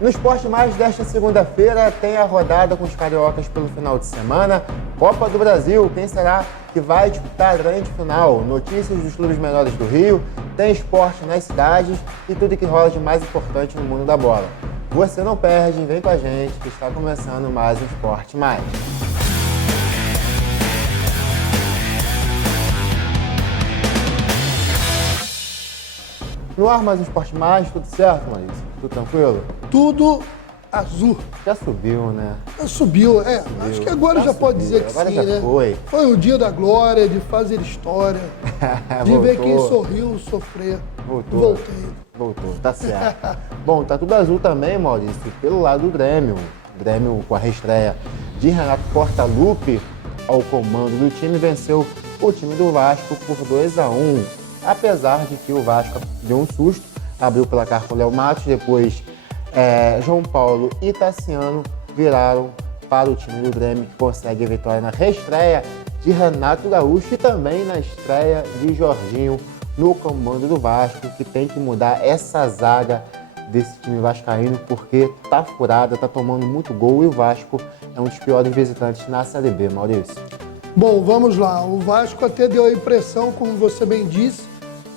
No Esporte Mais desta segunda-feira tem a rodada com os cariocas pelo final de semana. Copa do Brasil, quem será que vai disputar a grande final? Notícias dos clubes menores do Rio, tem esporte nas cidades e tudo que rola de mais importante no mundo da bola. Você não perde, vem com a gente que está começando mais um Esporte Mais. No ar mais um Esporte Mais, tudo certo, Maurício? Tudo tranquilo? Tudo azul. Já subiu, né? Já subiu, acho que agora já pode dizer que agora sim, já né? Foi o dia da glória, de fazer história, de ver quem sorriu, sofrer. Voltou, tá certo. Bom, tá tudo azul também, Maurício, pelo lado do Grêmio. O Grêmio, com a reestreia de Renato Portaluppi ao comando do time, venceu o time do Vasco por 2-1. Apesar de que o Vasco deu um susto, abriu o placar com o Léo Matos, depois João Paulo e Tassiano viraram para o time do Grêmio, que consegue a vitória na reestreia de Renato Gaúcho e também na estreia de Jorginho no comando do Vasco, que tem que mudar essa zaga desse time vascaíno, porque tá furada, tá tomando muito gol e o Vasco é um dos piores visitantes na Série B, Maurício. Bom, vamos lá. O Vasco até deu a impressão, como você bem disse,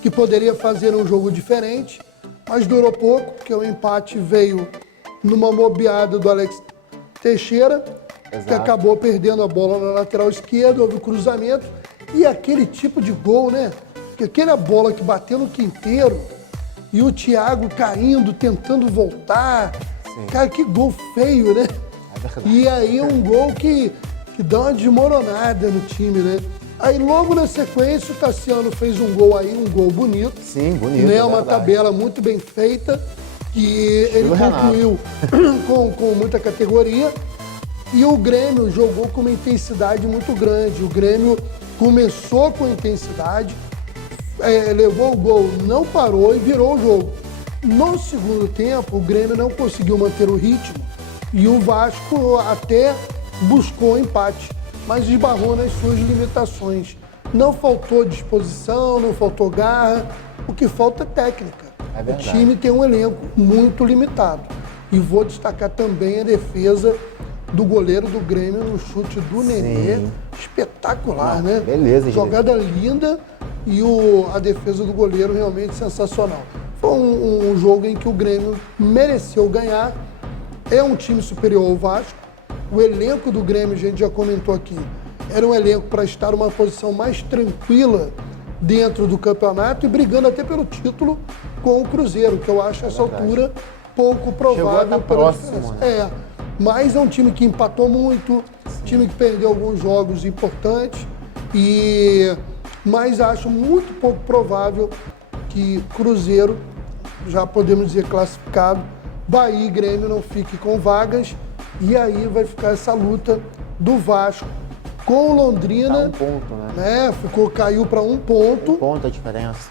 que poderia fazer um jogo diferente, mas durou pouco, porque o empate veio numa bobeada do Alex Teixeira, Exato. Que acabou perdendo a bola na lateral esquerda, houve cruzamento, e aquele tipo de gol, né? Porque aquela bola que bateu no quinteiro e o Thiago caindo, tentando voltar. Sim. Cara, que gol feio, né? É verdade. E aí um gol que dá uma desmoronada no time, né? Aí logo na sequência o Tassiano fez um gol aí, um gol bonito. Sim, bonito. Né? Uma tabela muito bem feita, que ele concluiu com muita categoria. E o Grêmio jogou com uma intensidade muito grande. O Grêmio começou com intensidade, levou o gol, não parou e virou o jogo. No segundo tempo, o Grêmio não conseguiu manter o ritmo e o Vasco até buscou o empate, mas esbarrou nas suas limitações. Não faltou disposição, não faltou garra, o que falta é técnica. O time tem um elenco muito limitado. E vou destacar também a defesa do goleiro do Grêmio no chute do Nenê. Espetacular, né? Beleza, gente. Jogada linda e a defesa do goleiro realmente sensacional. Foi um jogo em que o Grêmio mereceu ganhar. É um time superior ao Vasco. O elenco do Grêmio, a gente já comentou aqui, era um elenco para estar numa posição mais tranquila dentro do campeonato e brigando até pelo título com o Cruzeiro, que eu acho essa altura pouco provável pela diferença. Né? Mas é um time que empatou muito, time que perdeu alguns jogos importantes, mas acho muito pouco provável que Cruzeiro, já podemos dizer classificado, Bahia e Grêmio não fiquem com vagas. E aí vai ficar essa luta do Vasco com o Londrina. Tá um ponto, né? Caiu para um ponto. Um ponto a diferença.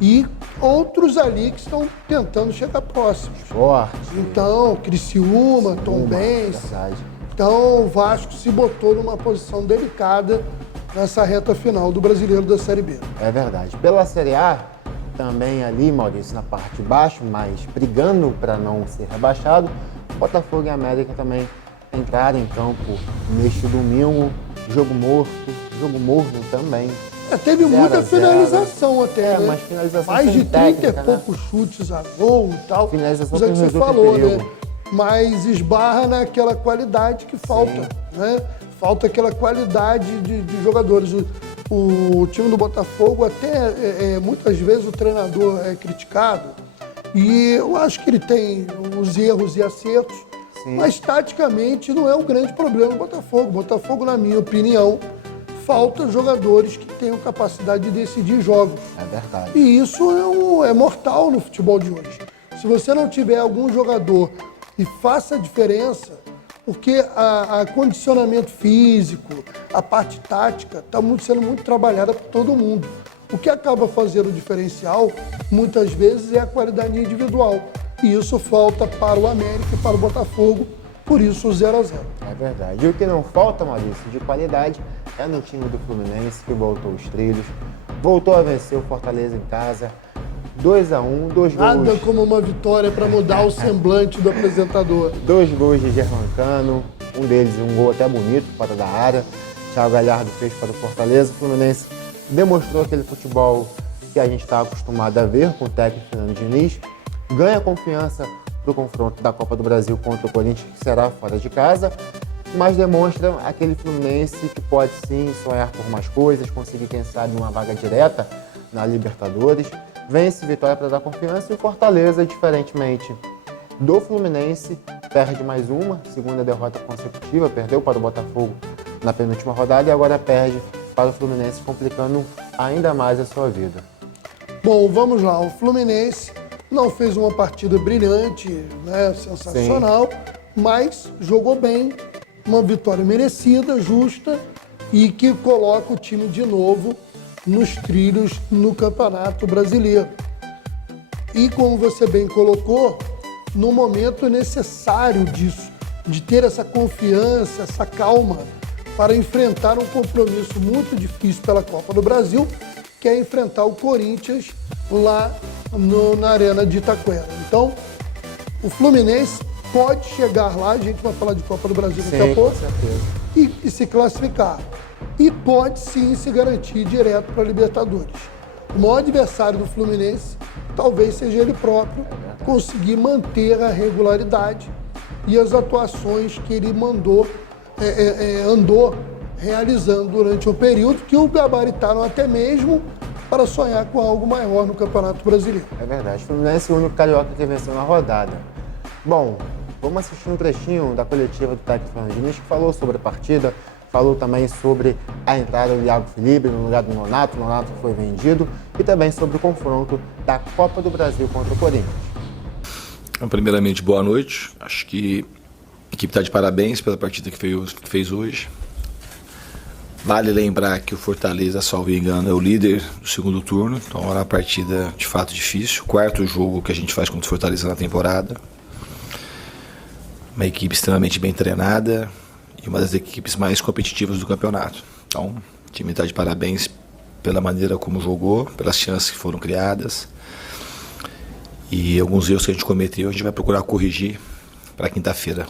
E outros ali que estão tentando chegar próximos. Forte. Então, Criciúma, Tombense. Então, o Vasco se botou numa posição delicada nessa reta final do Brasileiro da Série B. É verdade. Pela Série A, também ali, Maurício, na parte de baixo, mas brigando para não ser rebaixado, Botafogo e América também entraram em campo neste domingo. Jogo morno também. Teve muita finalização até, né? Mas finalização mais de 30 técnica, e poucos chutes a gol e tal. Finalização que você falou, perigo. né? Mas esbarra naquela qualidade que falta, né? Falta aquela qualidade de jogadores. O time do Botafogo até, muitas vezes, o treinador é criticado. E eu acho que ele tem os erros e acertos, mas taticamente não é um grande problema do Botafogo. O Botafogo, na minha opinião, falta jogadores que tenham capacidade de decidir jogos. É verdade. E isso é mortal no futebol de hoje. Se você não tiver algum jogador que faça a diferença, porque a condicionamento físico, a parte tática, está sendo muito trabalhada por todo mundo. O que acaba fazendo o diferencial, muitas vezes, é a qualidade individual. E isso falta para o América e para o Botafogo, por isso o 0-0. É verdade. E o que não falta, Maurício, de qualidade, é no time do Fluminense, que voltou aos trilhos, voltou a vencer o Fortaleza em casa, 2-1, 2 Nada gols. como uma vitória para mudar o semblante do apresentador. 2 gols de Germancano, um deles um gol até bonito, fora da área. Thiago Galhardo fez para o Fortaleza. O Fluminense demonstrou aquele futebol que a gente está acostumado a ver com o técnico Fernando Diniz. Ganha confiança para o confronto da Copa do Brasil contra o Corinthians, que será fora de casa, mas demonstra aquele Fluminense que pode sim sonhar por mais coisas, conseguir, quem sabe, uma vaga direta na Libertadores. Vence vitória para dar confiança e o Fortaleza, diferentemente do Fluminense, perde mais uma, segunda derrota consecutiva, perdeu para o Botafogo na penúltima rodada e agora perde para o Fluminense, complicando ainda mais a sua vida. Bom, vamos lá. O Fluminense não fez uma partida brilhante, né, sensacional, mas jogou bem, uma vitória merecida, justa e que coloca o time de novo nos trilhos no Campeonato Brasileiro. E como você bem colocou, no momento necessário disso, de ter essa confiança, essa calma para enfrentar um compromisso muito difícil pela Copa do Brasil, que é enfrentar o Corinthians lá na Arena de Itaquera. Então, o Fluminense pode chegar lá, a gente vai falar de Copa do Brasil daqui a pouco, com certeza. e se classificar. E pode sim se garantir direto para a Libertadores. O maior adversário do Fluminense talvez seja ele próprio, conseguir manter a regularidade e as atuações que ele andou realizando durante o período, que o gabaritaram até mesmo para sonhar com algo maior no Campeonato Brasileiro. É verdade, o Fluminense é o único carioca que venceu na rodada. Bom, vamos assistir um trechinho da coletiva do técnico Fernando Diniz, que falou sobre a partida, falou também sobre a entrada do Iago Felipe no lugar do Nonato, o Nonato foi vendido, e também sobre o confronto da Copa do Brasil contra o Corinthians. Primeiramente, boa noite. Acho que a equipe está de parabéns pela partida que fez hoje. Vale lembrar que o Fortaleza, salvo engano, é o líder do segundo turno, então era uma partida de fato difícil. Quarto jogo que a gente faz contra o Fortaleza na temporada. Uma equipe extremamente bem treinada e uma das equipes mais competitivas do campeonato. Então, o time está de parabéns pela maneira como jogou, pelas chances que foram criadas. E alguns erros que a gente cometeu, a gente vai procurar corrigir para quinta-feira.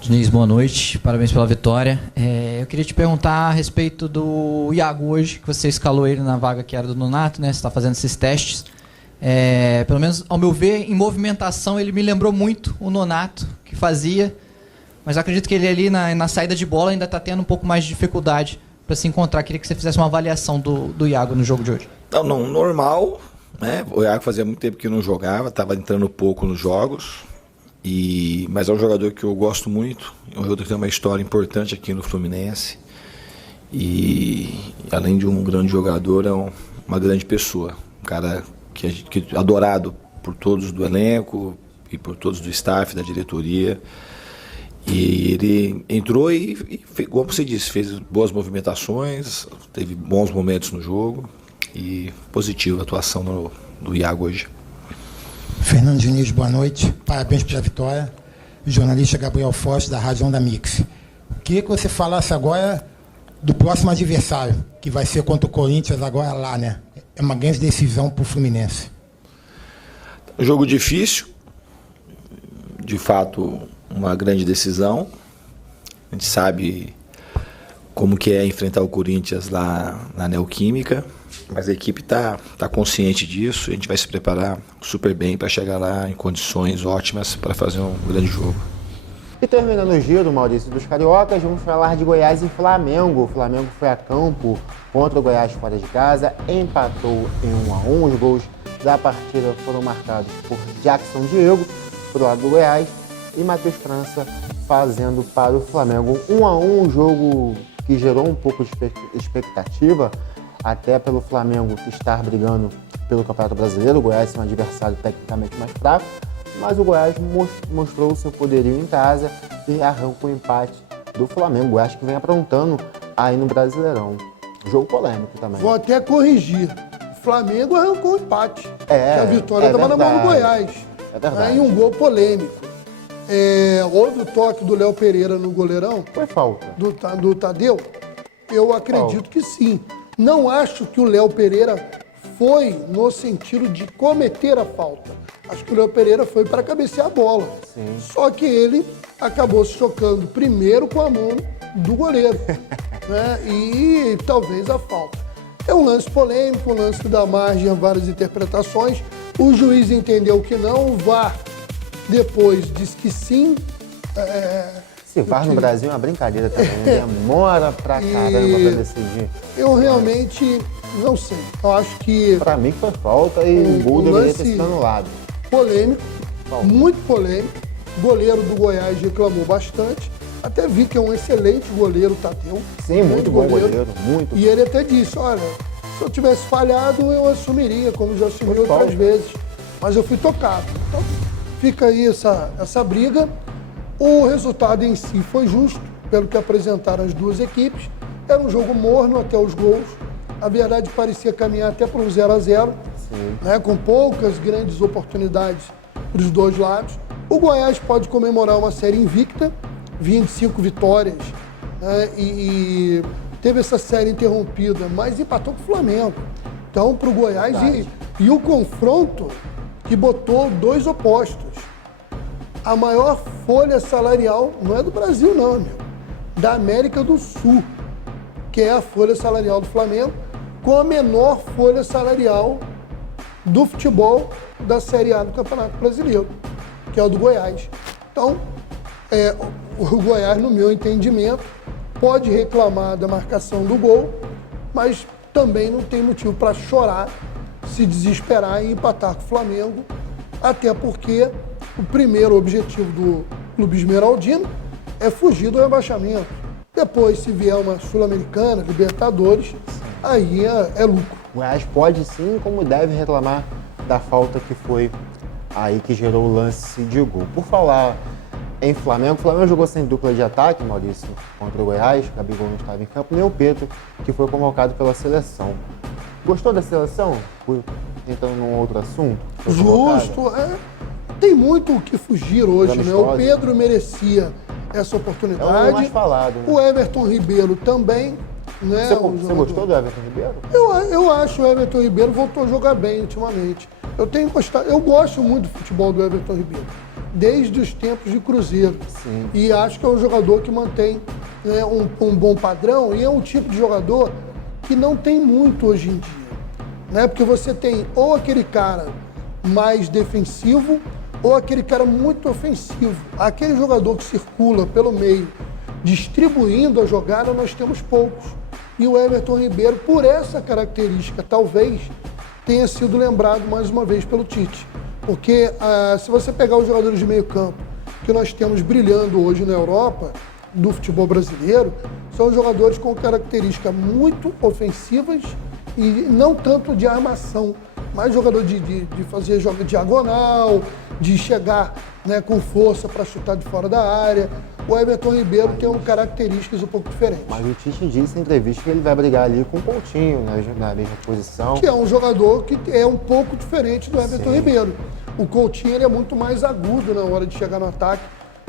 Diniz, boa noite, parabéns pela vitória. Eu queria te perguntar a respeito do Iago hoje, que você escalou ele na vaga que era do Nonato, né? Você está fazendo esses testes. Pelo menos, ao meu ver, em movimentação, ele me lembrou muito o Nonato, que fazia, mas eu acredito que ele ali na saída de bola ainda está tendo um pouco mais de dificuldade para se encontrar. Queria que você fizesse uma avaliação do Iago no jogo de hoje. Não, normal, né? O Iago fazia muito tempo que não jogava, estava entrando pouco nos jogos. Mas é um jogador que eu gosto muito, é um jogador que tem uma história importante aqui no Fluminense e além de um grande jogador, é uma grande pessoa, um cara que é adorado por todos do elenco e por todos do staff, da diretoria, e ele entrou e como você disse, fez boas movimentações, teve bons momentos no jogo e positiva a atuação do Iago hoje. Fernando Diniz, boa noite. Parabéns pela vitória. Jornalista Gabriel Forte, da Rádio Onda Mix. Queria que você falasse agora do próximo adversário, que vai ser contra o Corinthians agora lá, né? É uma grande decisão para o Fluminense. Jogo difícil, de fato, uma grande decisão. A gente sabe como que é enfrentar o Corinthians lá na Neoquímica. Mas a equipe está consciente disso, a gente vai se preparar super bem para chegar lá em condições ótimas para fazer um grande jogo. E terminando o giro, Maurício, dos cariocas, vamos falar de Goiás e Flamengo. O Flamengo foi a campo contra o Goiás fora de casa, empatou em 1-1. Os gols da partida foram marcados por Jackson Diego, pro lado do Goiás, e Matheus França fazendo para o Flamengo. 1-1, um jogo que gerou um pouco de expectativa, até pelo Flamengo estar brigando pelo Campeonato Brasileiro. O Goiás é um adversário tecnicamente mais fraco, mas o Goiás mostrou o seu poderio em casa e arranca o empate do Flamengo. O Goiás que vem aprontando aí no Brasileirão. Jogo polêmico também. Vou até corrigir. O Flamengo arrancou o empate. A vitória estava na mão do Goiás. É verdade. E um gol polêmico. Houve o toque do Léo Pereira no goleirão? Foi falta. Do Tadeu? Eu acredito que sim. Não acho que o Léo Pereira foi no sentido de cometer a falta. Acho que o Léo Pereira foi para cabecear a bola. Sim. Só que ele acabou se chocando primeiro com a mão do goleiro. Né? E talvez a falta. É um lance polêmico, um lance que dá margem a várias interpretações. O juiz entendeu que não, o VAR depois disse que sim. Esse VAR no Brasil é uma brincadeira também, né? Demora pra caramba pra decidir. Eu realmente não sei. Eu acho que Pra mim foi falta e o gol deveria ter sido anulado. polêmico, muito polêmico. O goleiro do Goiás reclamou bastante. Até vi que é um excelente goleiro, Tadeu. Sim, muito bom goleiro, muito E ele até disse, olha, se eu tivesse falhado, eu assumiria, como já assumi outras vezes. Mas eu fui tocado. Então, fica aí essa briga. O resultado em si foi justo, pelo que apresentaram as duas equipes. Era um jogo morno até os gols. A verdade parecia caminhar até para um 0-0, né, com poucas grandes oportunidades para os dois lados. O Goiás pode comemorar uma série invicta, 25 vitórias, né, e teve essa série interrompida, mas empatou com o Flamengo. Então, para o Goiás, e o confronto que botou dois opostos. A maior folha salarial não é do Brasil, não, amigo. Da América do Sul, que é a folha salarial do Flamengo, com a menor folha salarial do futebol da Série A do Campeonato Brasileiro, que é o do Goiás. Então, o Goiás, no meu entendimento, pode reclamar da marcação do gol, mas também não tem motivo para chorar, se desesperar e empatar com o Flamengo, até porque o primeiro objetivo do Clube Esmeraldino é fugir do rebaixamento. Depois, se vier uma Sul-Americana, Libertadores, aí é lucro. O Goiás pode sim, como deve reclamar da falta que foi aí que gerou o lance de gol. Por falar em Flamengo, o Flamengo jogou sem dupla de ataque, Maurício, contra o Goiás. O Gabigol não estava em campo, nem o Pedro, que foi convocado pela seleção. Gostou da seleção? Entrando num outro assunto? Justo, tem muito o que fugir hoje, né? O Amistosa. Pedro merecia essa É o oportunidade. mais falado, né? O Everton Ribeiro também, né? Você gostou do Everton Ribeiro? Eu acho o Everton Ribeiro voltou a jogar bem ultimamente. Eu gosto muito do futebol do Everton Ribeiro, desde os tempos de Cruzeiro. Sim. E acho que é um jogador que mantém, né, um bom padrão e é um tipo de jogador que não tem muito hoje em dia. Né? Porque você tem ou aquele cara mais defensivo ou aquele cara muito ofensivo. Aquele jogador que circula pelo meio, distribuindo a jogada, nós temos poucos. E o Everton Ribeiro, por essa característica, talvez tenha sido lembrado mais uma vez pelo Tite. Porque se você pegar os jogadores de meio campo que nós temos brilhando hoje na Europa, do futebol brasileiro, são jogadores com características muito ofensivas e não tanto de armação, mas jogador de fazer jogo diagonal, de chegar, né, com força para chutar de fora da área. O Everton Ribeiro tem características um pouco diferentes. Mas o Tite disse em entrevista que ele vai brigar ali com o Coutinho, na mesma posição. Que é um jogador que é um pouco diferente do Everton Sim. Ribeiro. O Coutinho ele é muito mais agudo na hora de chegar no ataque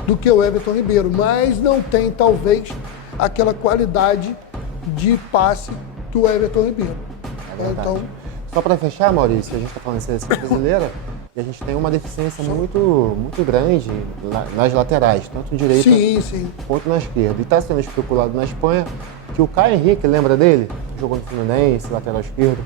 do que o Everton Ribeiro, mas não tem, talvez, aquela qualidade de passe do Everton Ribeiro. Então, só para fechar, Maurício, a gente está falando de seleção brasileira e a gente tem uma deficiência muito grande nas laterais, tanto direita sim. quanto na esquerda. E está sendo especulado na Espanha que o Caio Henrique, lembra dele? Jogou no Fluminense, lateral esquerdo,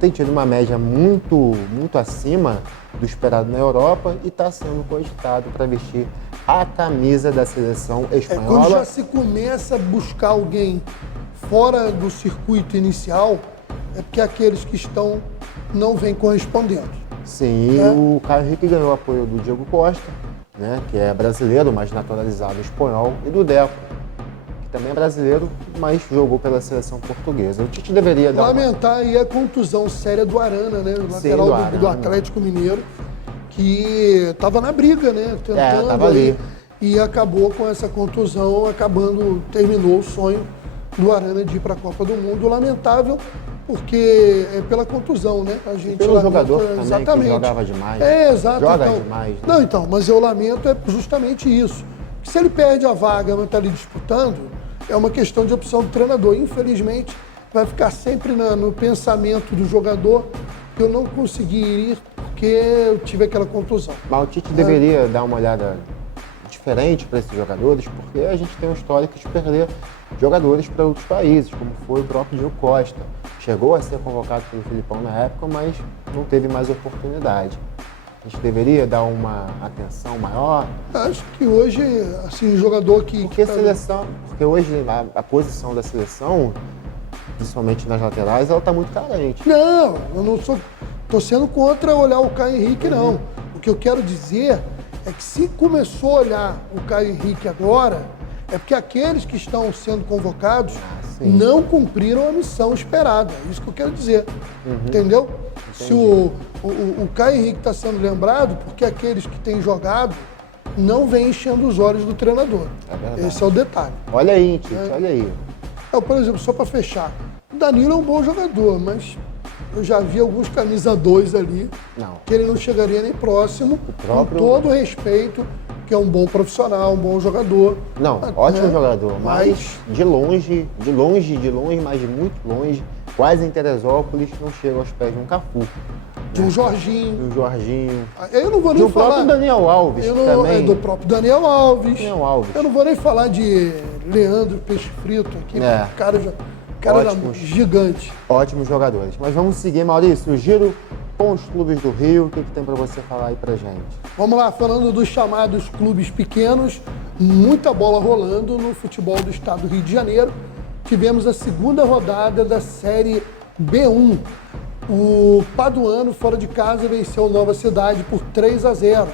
tem tido uma média muito acima do esperado na Europa e está sendo cogitado para vestir a camisa da seleção espanhola. Quando já se começa a buscar alguém fora do circuito inicial, é porque aqueles que estão não vêm correspondendo. Sim, e o Caio Henrique ganhou o apoio do Diego Costa, né, que é brasileiro, mas naturalizado espanhol, e do Deco, que também é brasileiro, mas jogou pela seleção portuguesa. O Tite deveria dar Lamentar aí a contusão séria do Arana, né, o Sim, lateral do Arana. do Atlético Mineiro, que estava na briga, né, tentando tava ali. e acabou com essa contusão, terminou o sonho do Arana de ir para a Copa do Mundo. Lamentável, porque é pela contusão, né? A gente pelo lamenta, jogador também, exatamente. que jogava demais. Exato. Joga então, demais. Né? Não, então, mas eu lamento justamente isso. Se ele perde a vaga, não está ali disputando, é uma questão de opção do treinador. Infelizmente, vai ficar sempre no pensamento do jogador que eu não consegui ir porque eu tive aquela contusão. Mas o Tite deveria dar uma olhada diferente para esses jogadores, porque a gente tem um histórico de perder jogadores para outros países, como foi o próprio Diego Costa. Chegou a ser convocado pelo Filipão na época, mas não teve mais oportunidade. A gente deveria dar uma atenção maior. Acho que hoje, assim, jogador que... Porque hoje a posição da seleção, principalmente nas laterais, ela está muito carente. Não, eu não sou... Estou sendo contra olhar o Caio Henrique, não. O que eu quero dizer é que se começou a olhar o Caio Henrique agora, é porque aqueles que estão sendo convocados não cumpriram a missão esperada. É isso que eu quero dizer. Entendeu? Entendi. Se o Caio Henrique está sendo lembrado, porque aqueles que têm jogado não vêm enchendo os olhos do treinador. Esse é o detalhe. Olha aí, Tite, olha aí. Por exemplo, só para fechar, o Danilo é um bom jogador, mas eu já vi alguns camisa 2 ali, que ele não chegaria nem próximo, com todo respeito, que é um bom profissional, um bom jogador. Não, ótimo jogador, mas de longe, mas de muito longe, quase em Teresópolis, não chega aos pés de um Cafu. De um Jorginho. De um Jorginho. Eu não vou nem falar... Do próprio Daniel Alves também. Do próprio Daniel Alves. Eu não vou nem falar de Leandro Peixe Frito aqui, o cara era gigante. Ótimos jogadores. Mas vamos seguir, Maurício, o giro com os clubes do Rio. O que tem para você falar aí pra gente? Vamos lá, falando dos chamados clubes pequenos, muita bola rolando no futebol do estado do Rio de Janeiro. Tivemos a segunda rodada da Série B1. O Paduano, fora de casa, venceu Nova Cidade por 3-0.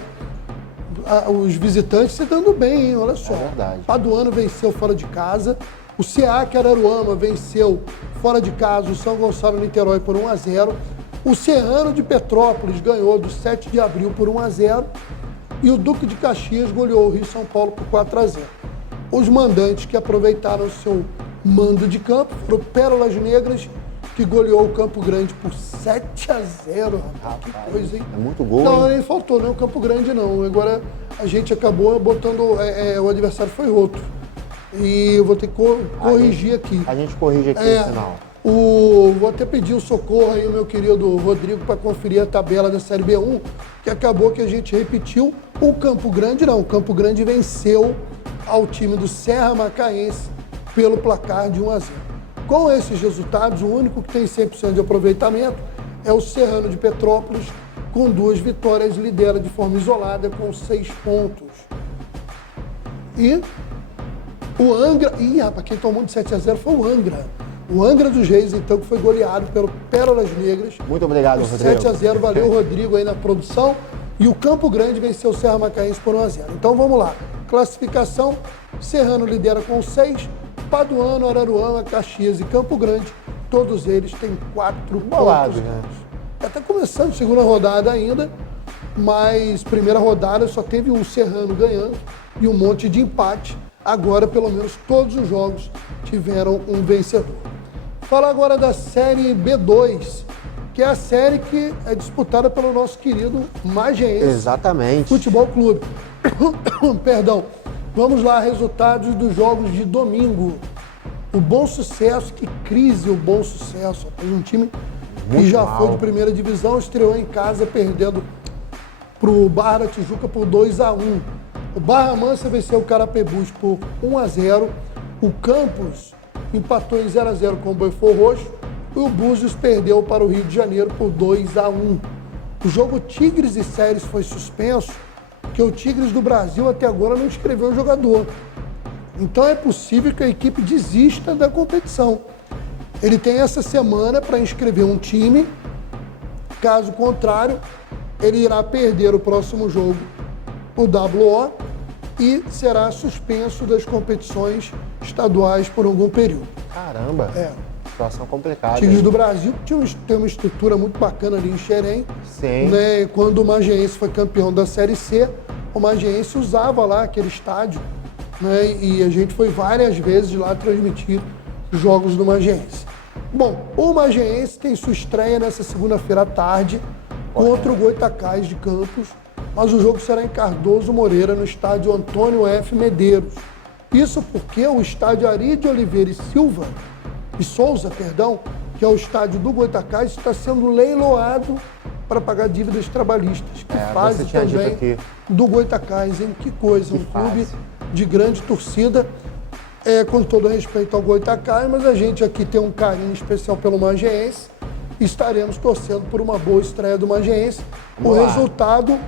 Os visitantes se dando bem, hein? Olha só. É verdade. Paduano venceu fora de casa. O SEAC Araruama venceu fora de casa o São Gonçalo Niterói por 1-0. O Serrano de Petrópolis ganhou do 7 de abril por 1-0. E o Duque de Caxias goleou o Rio São Paulo por 4-0. Os mandantes que aproveitaram o seu mando de campo foram Pérolas Negras, que goleou o Campo Grande por 7-0. Que coisa, hein? É muito gol, Não, hein? nem faltou, não é o Campo Grande, não. Agora a gente acabou botando... o adversário foi outro. E eu vou ter que corrigir aqui. A gente corrige aqui no final. Vou até pedir o socorro aí, o meu querido Rodrigo, para conferir a tabela da Série B1, que acabou que a gente repetiu. O Campo Grande não. O Campo Grande venceu ao time do Serra Macaense pelo placar de 1-0. Com esses resultados, o único que tem 100% de aproveitamento é o Serrano de Petrópolis, com 2 vitórias, lidera de forma isolada com 6 pontos. E o Angra... rapaz, quem tomou de 7-0 foi o Angra. O Angra dos Reis, então, que foi goleado pelo Pérolas Negras. Muito obrigado, Rodrigo. 7-0, valeu, Rodrigo, aí na produção. E o Campo Grande venceu o Serra Macaense por 1-0. Então, vamos lá. Classificação, Serrano lidera com 6, Paduano, Araruama, Caxias e Campo Grande, todos eles têm 4 pontos. Né? Está começando a segunda rodada ainda, mas primeira rodada só teve um Serrano ganhando e um monte de empate. Agora, pelo menos, todos os jogos tiveram um vencedor. Fala agora da Série B2, que é a série que é disputada pelo nosso querido Magiense. Exatamente. Futebol Clube. Perdão. Vamos lá, resultados dos jogos de domingo. O Bom Sucesso, que crise o Bom Sucesso. Um time que já foi de primeira divisão, estreou em casa perdendo para o Barra da Tijuca por 2-1. O Barra Mansa venceu o Carapebus por 1-0. O Campos empatou em 0-0 com o Boifor Roxo. E o Búzios perdeu para o Rio de Janeiro por 2-1. O jogo Tigres e Séries foi suspenso, porque o Tigres do Brasil até agora não inscreveu o jogador. Então é possível que a equipe desista da competição. Ele tem essa semana para inscrever um time. Caso contrário, ele irá perder o próximo jogo, o WO, e será suspenso das competições estaduais por algum período. Caramba! Situação complicada. Tigres do Brasil tem uma estrutura muito bacana ali em Xerém. Sim. Né? Quando o Magiense foi campeão da Série C, o Magiense usava lá aquele estádio, né? E a gente foi várias vezes lá transmitir jogos do Magiense. Bom, o Magiense tem sua estreia nessa segunda-feira à tarde contra o Goitacás de Campos, mas o jogo será em Cardoso Moreira, no estádio Antônio F. Medeiros. Isso porque o estádio Ari de Oliveira e Souza, que é o estádio do Goitacás, está sendo leiloado para pagar dívidas trabalhistas, que fase você tinha dito também aqui. do Goitacás, hein? Que coisa, Que um clube fase. de grande torcida, com todo respeito ao Goitacás, mas a gente aqui tem um carinho especial pelo Mangueense, estaremos torcendo por uma boa estreia do Mangueense. O Vamos lá. resultado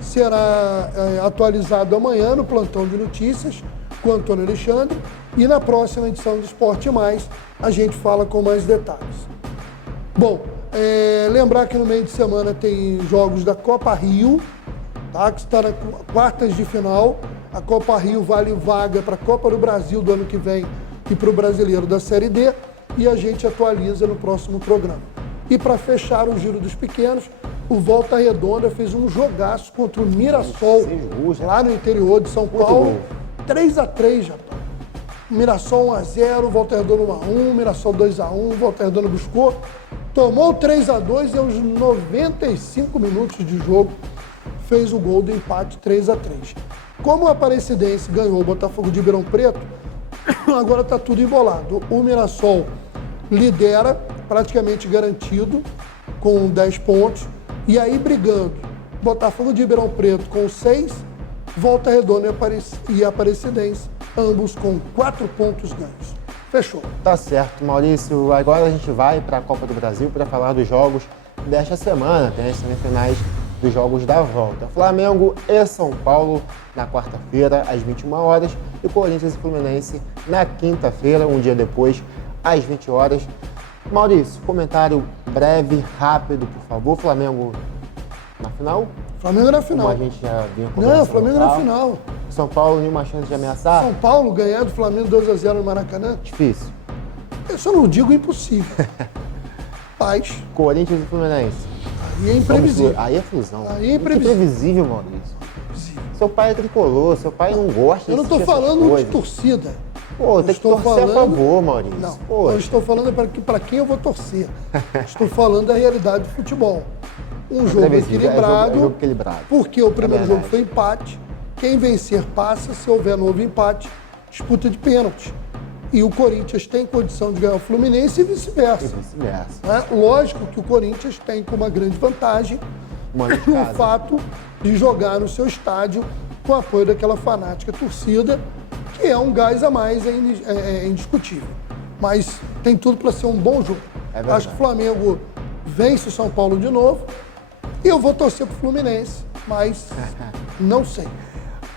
será atualizado amanhã no Plantão de Notícias com o Antônio Alexandre e na próxima edição do Esporte Mais a gente fala com mais detalhes. Bom, lembrar que no meio de semana tem jogos da Copa Rio, tá? Que está na quartas de final. A Copa Rio vale vaga para a Copa do Brasil do ano que vem e para o Brasileiro da Série D e a gente atualiza no próximo programa. E para fechar o Giro dos Pequenos, o Volta Redonda fez um jogaço contra o Mirassol, lá no interior de São Paulo. 3-3, rapaz. Mirassol 1-0, Volta Redonda 1-1, Mirassol 2-1, Volta Redonda buscou, tomou 3-2 e aos 95 minutos de jogo fez o gol do empate 3-3. Como o Aparecidense ganhou o Botafogo de Ribeirão Preto, agora está tudo embolado. O Mirassol lidera, praticamente garantido, com 10 pontos, e aí brigando, Botafogo de Ribeirão Preto com 6, Volta Redonda e Aparecidense, ambos com 4 pontos ganhos. Fechou. Tá certo, Maurício. Agora a gente vai para a Copa do Brasil para falar dos jogos desta semana. Tem as semifinais dos jogos da volta. Flamengo e São Paulo na quarta-feira, às 21 horas, e Corinthians e Fluminense na quinta-feira, um dia depois, às 20 horas. Maurício, comentário breve, rápido, por favor. Flamengo na final? Flamengo na final. Como a gente já vinha conversando. Não, Flamengo no na tal. final. São Paulo, nenhuma chance de ameaçar? São Paulo ganhar do Flamengo 2-0 no Maracanã? Difícil. Eu só não digo impossível. Mas Corinthians e Fluminense. aí é imprevisível. Aí é fusão. Aí é imprevisível. Imprevisível, Maurício. Seu pai é tricolor, seu pai não gosta Eu não de estou assistir essas falando de coisas. torcida. Pô, tem que torcer a favor, Maurício. Não, Pô, eu estou falando para quem eu vou torcer. Estou falando da realidade do futebol. Um jogo previsível, equilibrado, é jogo equilibrado. porque o primeiro verdade. jogo foi empate. Quem vencer passa, se houver novo empate, disputa de pênaltis. E o Corinthians tem condição de ganhar o Fluminense e E vice-versa. vice-versa. Né? Lógico que o Corinthians tem como uma grande vantagem Mano de o casa. fato de jogar no seu estádio com o apoio daquela fanática torcida, que é um gás a mais, é indiscutível. Mas tem tudo para ser um bom jogo. É verdade. Acho que o Flamengo vence o São Paulo de novo e eu vou torcer para o Fluminense, mas não sei.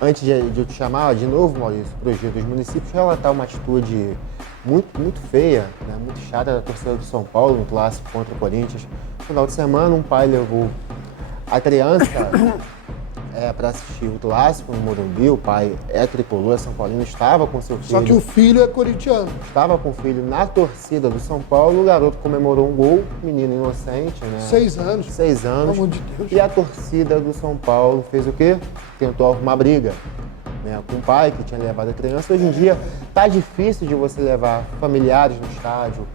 Antes de eu te chamar de novo, Maurício, para o Giro dos Municípios, relatar uma atitude muito feia, né, muito chata da torcida do São Paulo no clássico contra o Corinthians. No final de semana, um pai levou a criança para assistir o clássico no Morumbi. O pai é tricolor, São Paulino, estava com seu filho. Só que o filho é corintiano. Estava com o filho na torcida do São Paulo. O garoto comemorou um gol, menino inocente, né? 6 anos. 6 anos. Pelo amor de Deus. E a torcida do São Paulo fez o quê? Tentou arrumar briga, né, com o pai que tinha levado a criança. Hoje em dia tá difícil de você levar familiares no estádio,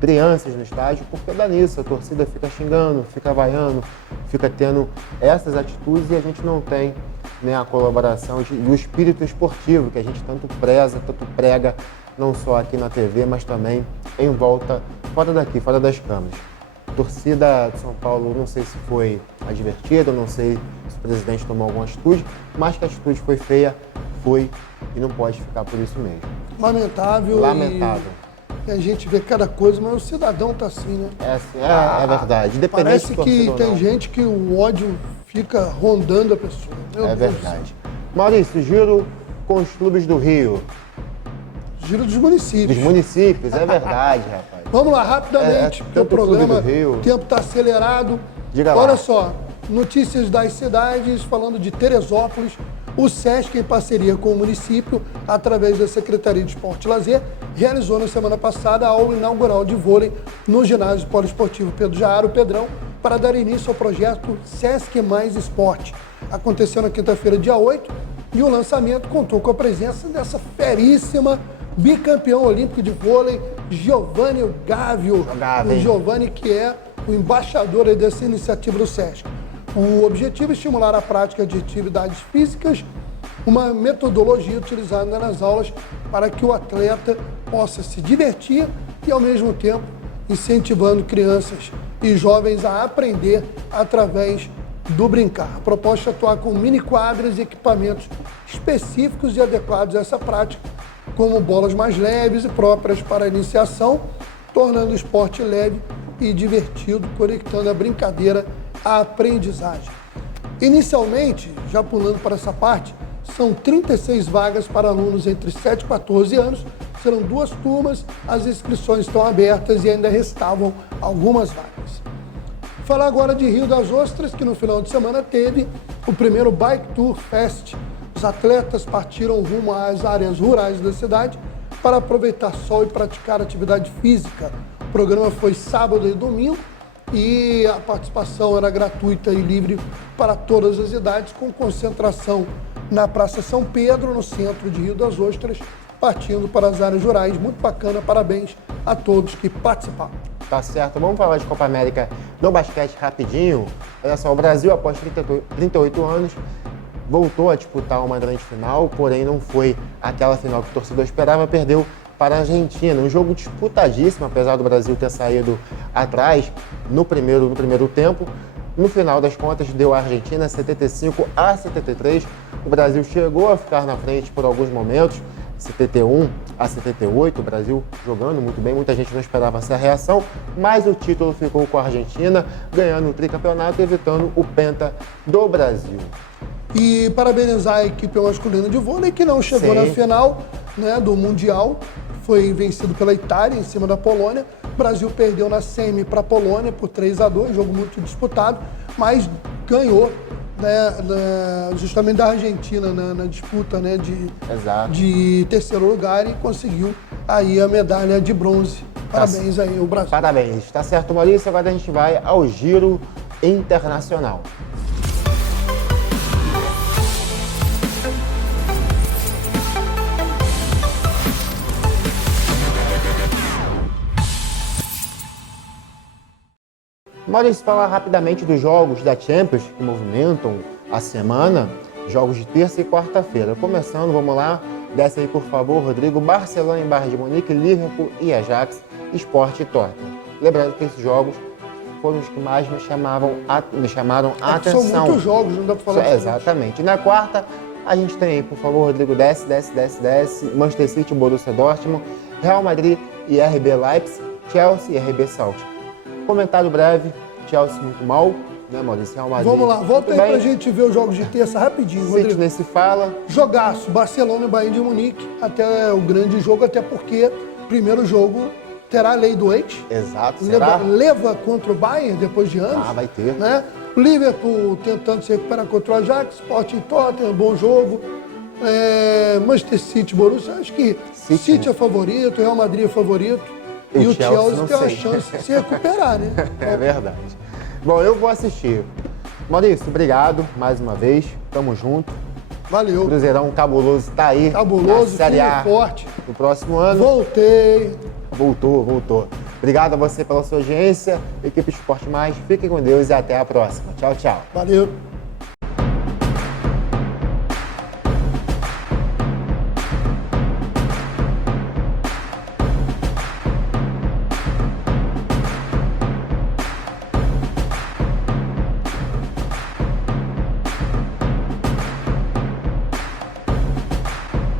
crianças no estádio, porque dá nisso. A torcida fica xingando, fica vaiando, fica tendo essas atitudes e a gente não tem, né, a colaboração do espírito esportivo que a gente tanto preza, tanto prega, não só aqui na TV, mas também em volta, fora daqui, fora das câmeras. A torcida de São Paulo, não sei se foi advertida, não sei se o presidente tomou alguma atitude, mas que a atitude foi feia, foi e não pode ficar por isso mesmo. Lamentável. Lamentável. E a gente vê cada coisa, mas o cidadão tá assim, né? É assim, é verdade. Independente Parece de que torcida ou tem não. gente que o ódio fica rondando a pessoa. Meu É Deus. verdade. Maurício, giro com os clubes do Rio, Giro dos municípios. dos municípios, é verdade, rapaz. Vamos lá, rapidamente, porque o tanto Clube programa, do Rio. o tempo está acelerado. Diga lá. Olha só, notícias das cidades, falando de Teresópolis, o SESC, em parceria com o município, através da Secretaria de Esporte e Lazer, realizou na semana passada a aula inaugural de vôlei no ginásio poliesportivo Pedro Jaaro, Pedrão, para dar início ao projeto SESC Mais Esporte. Aconteceu na quinta-feira, dia 8, e o lançamento contou com a presença dessa feríssima bicampeão olímpico de vôlei, Giovanni Gávio. Jogava, O hein? Giovanni, que é o embaixador aí dessa iniciativa do SESC. O objetivo é estimular a prática de atividades físicas, uma metodologia utilizada nas aulas para que o atleta possa se divertir e, ao mesmo tempo, incentivando crianças e jovens a aprender através do brincar. A proposta é atuar com mini quadras e equipamentos específicos e adequados a essa prática, como bolas mais leves e próprias para a iniciação, tornando o esporte leve e divertido, conectando a brincadeira à aprendizagem. Inicialmente, já pulando para essa parte, são 36 vagas para alunos entre 7 e 14 anos, serão 2 turmas, as inscrições estão abertas e ainda restavam algumas vagas. Falar agora de Rio das Ostras, que no final de semana teve o primeiro Bike Tour Fest. Os atletas partiram rumo às áreas rurais da cidade para aproveitar sol e praticar atividade física. O programa foi sábado e domingo e a participação era gratuita e livre para todas as idades, com concentração na Praça São Pedro, no centro de Rio das Ostras, partindo para as áreas rurais. Muito bacana, parabéns a todos que participaram. Tá certo, vamos falar de Copa América no basquete rapidinho. Olha só, o Brasil, após 38 anos, voltou a disputar uma grande final, porém não foi aquela final que o torcedor esperava, perdeu para a Argentina. Um jogo disputadíssimo, apesar do Brasil ter saído atrás no primeiro tempo. No final das contas, deu a Argentina 75-73. O Brasil chegou a ficar na frente por alguns momentos, 71-78, o Brasil jogando muito bem, muita gente não esperava essa reação, mas o título ficou com a Argentina, ganhando o tricampeonato e evitando o penta do Brasil. E parabenizar a equipe masculina de vôlei, que não chegou na final, né, do Mundial, foi vencido pela Itália em cima da Polônia. O Brasil perdeu na semi para a Polônia por 3-2, jogo muito disputado, mas ganhou, né, justamente da Argentina na disputa, né, de terceiro lugar, e conseguiu aí a medalha de bronze. Parabéns aí ao Brasil. Parabéns, tá certo, Maurício. Agora a gente vai ao giro internacional. Maurício, falar rapidamente dos jogos da Champions que movimentam a semana, jogos de terça e quarta-feira. Começando, vamos lá, desce aí por favor, Rodrigo. Barcelona em Bayern de Munique, Liverpool e Ajax, Sport e Tottenham. Lembrando que esses jogos foram os que mais me chamaram a atenção. São muitos jogos, não dá para falar. Exatamente. Na quarta, a gente tem aí, por favor, Rodrigo, desce. Manchester City, Borussia Dortmund, Real Madrid e RB Leipzig, Chelsea e RB Salzburg. Comentário breve, Chelsea muito mal, né, Maurício? Real Madrid. Vamos lá, volta aí pra gente ver os jogos de terça rapidinho, Rodrigo. City nem se fala. Jogaço, Barcelona e Bayern de Munique, até o grande jogo, até porque primeiro jogo terá a lei do ex. Exato, será? Leva contra o Bayern depois de anos. Vai ter. Né? Liverpool tentando se recuperar contra o Ajax, Sporting Tottenham, bom jogo. Manchester City, Borussia, acho que City é favorito, Real Madrid é favorito. E o Chelsea tem uma chance de se recuperar, né? É verdade. Bom, eu vou assistir. Maurício, obrigado mais uma vez. Tamo junto. Valeu. O Cruzeirão cabuloso tá aí. Cabuloso, na Série A forte. No próximo ano. Voltei. Voltou. Obrigado a você pela sua audiência. Equipe Esporte Mais, fiquem com Deus e até a próxima. Tchau, tchau. Valeu.